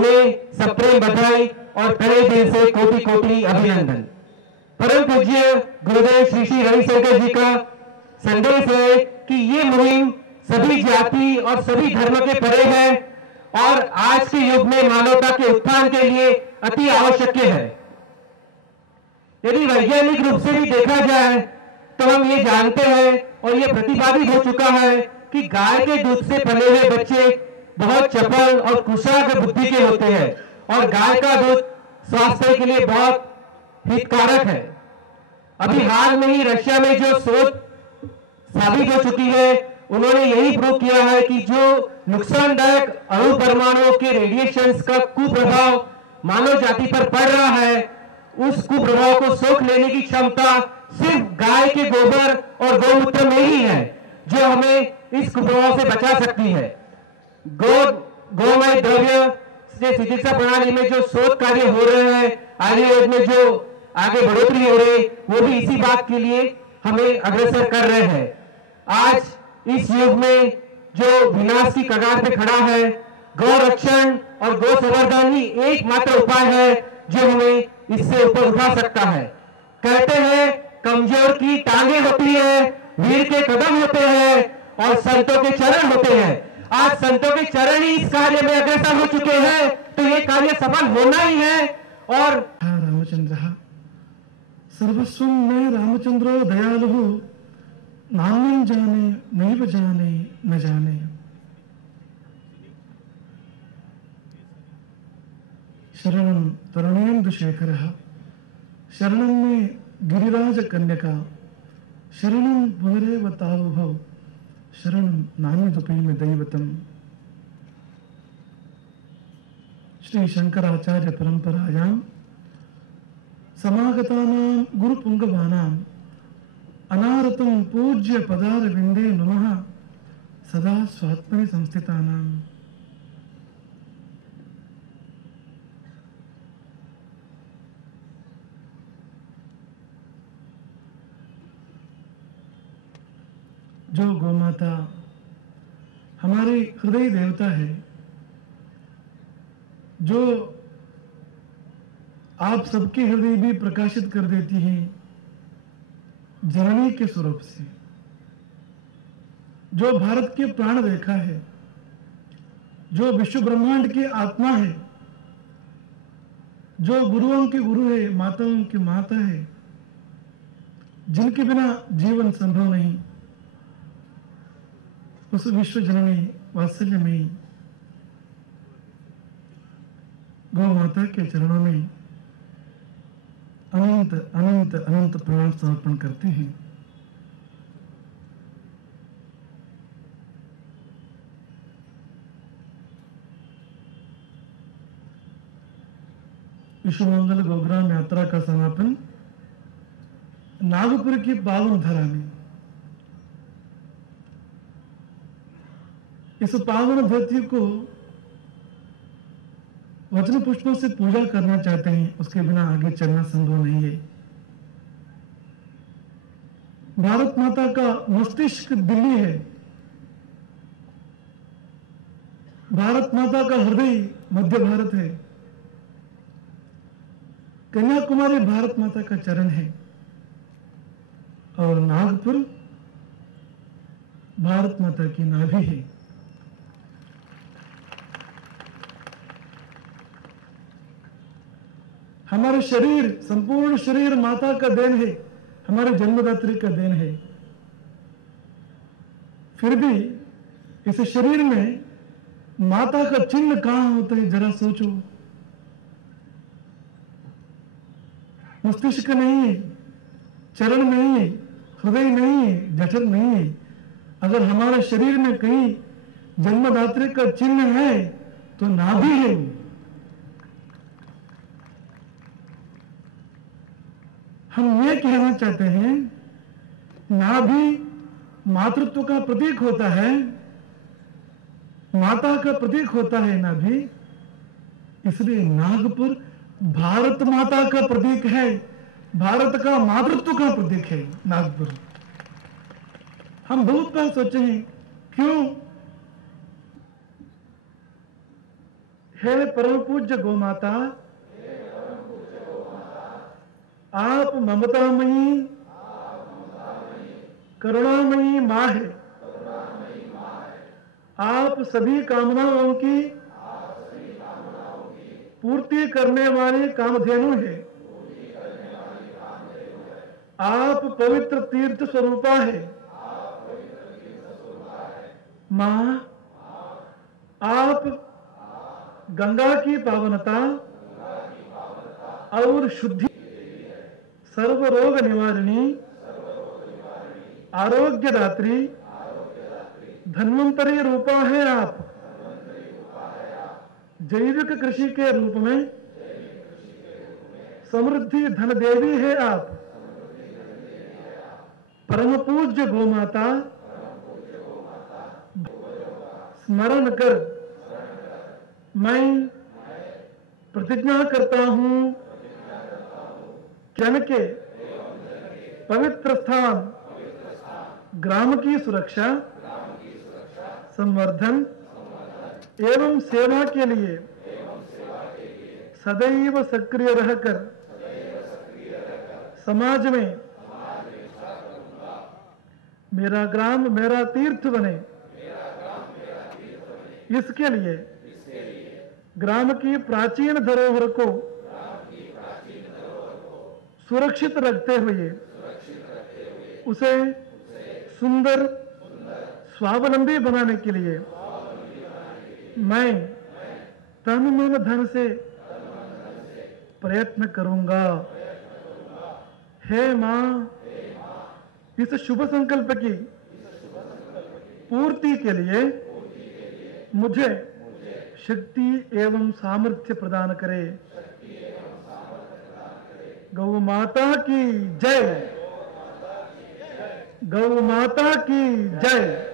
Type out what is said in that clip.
उन्हें सप्रेम बधाई और तहे दिल से कोटि कोटि अभिनंदन। परम पूज्य गुरुदेव श्री श्री रविशंकर जी का संदेश है कि ये मुहिम सभी जाति और सभी धर्म के परे है और आज के युग में मानवता के उत्थान के लिए अति आवश्यक है। यदि वैज्ञानिक रूप से भी देखा जाए तो हम ये जानते हैं और ये प्रतिपादित हो चुका है कि गाय के दूध से पले हुए बच्चे बहुत चपल और कुशाग्र बुद्धि के होते हैं और गाय का दूध स्वास्थ्य के लिए बहुत हितकारक है। अभी हाल में ही रशिया में जो शोध साबित हो चुकी है, उन्होंने यही प्रूव किया है कि जो नुकसानदायक अणु परमाणुओं के रेडिएशंस का कुप्रभाव मानव जाति पर पड़ रहा है, उस कुप्रभाव को सोख लेने की क्षमता सिर्फ गाय के गोबर और गौमूत्र में ही है, जो हमें इस कुप्रभाव से बचा सकती है। गौमय द्रव्य से चिकित्सा प्रणाली में जो शोध कार्य हो रहे हैं, आयुर्वेद में जो आगे बढ़ोतरी हो रही है, वो भी इसी बात के लिए हमें अग्रसर कर रहे हैं। आज इस युग में जो विनाश की कगार पे खड़ा है, गौ रक्षण और गौ संवर्धन ही एकमात्र उपाय है जो हमें इससे ऊपर उठा सकता है। कहते हैं कमजोर की टांगे होती है, वीर के कदम होते हैं और संतों के चरण होते हैं। आज संतों के चरण ही इस कार्य में अग्रसर हो चुके हैं, तो ये कार्य सफल होना ही है। और रामचंद्र सर्वस्व में रामचंद्रो दयालु नाम जाने नैव जाने न जाने। शरणं तरुणेन्दुशेखर शरणं में गिरिराज कन्यका शरणं पुनरेव तावुभौ शरणं नान्यदुपि में दैवतम। श्री शंकराचार्य परंपरायां समागतानां गुरुपुंगवानां अनारतं पूज्य पदारविंदे नमः सदा स्वात्मनि संस्थितानां। जो गौमाता हमारी हृदय देवता है, जो आप सबके हृदय भी प्रकाशित कर देती है जननी के स्वरूप से, जो भारत के प्राण रेखा है, जो विश्व ब्रह्मांड की आत्मा है, जो गुरुओं की गुरु है, माताओं की माता है, जिनके बिना जीवन संभव नहीं, उस विश्व जननी वात्सल्य में गौ माता के चरणों में अनंत अनंत अनंत प्रणाम समर्पण करते हैं। विश्व मंगल गोग्राम यात्रा का समापन नागपुर की पावन धरा में, इस पावन धरती को वचन पुष्पों से पूजा करना चाहते हैं, उसके बिना आगे चलना संभव नहीं है। भारत माता का मस्तिष्क दिल्ली है, भारत माता का हृदय मध्य भारत है, कन्याकुमारी भारत माता का चरण है और नागपुर भारत माता की नाभि है। हमारे शरीर, संपूर्ण शरीर माता का देन है, हमारे जन्मदात्री का देन है। फिर भी इस शरीर में माता का चिन्ह कहां होता है, जरा सोचो। मस्तिष्क नहीं है, चरण नहीं है, हृदय नहीं है, जठर नहीं है। अगर हमारे शरीर में कहीं जन्मदात्री का चिन्ह है तो नाभि है। हम ये कहना चाहते हैं, नाभि मातृत्व का प्रतीक होता है, माता का प्रतीक होता है नाभि, इसलिए नागपुर भारत माता का प्रतीक है, भारत का मातृत्व का प्रतीक है नागपुर। हम बहुत बार सोचे हैं, क्यों हे परम पूज्य गौ माता, आप ममतामयी करुणामयी माँ है। आप सभी कामनाओं की पूर्ति करने वाली कामधेनु है। आप पवित्र तीर्थ स्वरूपा है। माँ, आप गंगा की पावनता और शुद्धि, सर्व रोग निवारिणी, आरोग्यदात्री, धन्वंतरी रूपा है आप। जैविक कृषि के रूप में समृद्धि धन देवी है आप। परम पूज्य गौ माता, स्मरण कर मैं प्रतिज्ञा करता हूं, जन के पवित्र स्थान ग्राम की सुरक्षा, संवर्धन एवं सेवा के लिए सदैव सक्रिय रहकर समाज में मेरा ग्राम मेरा तीर्थ बने, इसके लिए ग्राम की प्राचीन धरोहर को सुरक्षित रखते हुए उसे सुंदर स्वावलंबी बनाने के लिए मैं तन मन धन से प्रयत्न करूंगा। हे मां, इस शुभ संकल्प की पूर्ति के लिए मुझे शक्ति एवं सामर्थ्य प्रदान करे। गौ माता की जय। गौ माता की जय।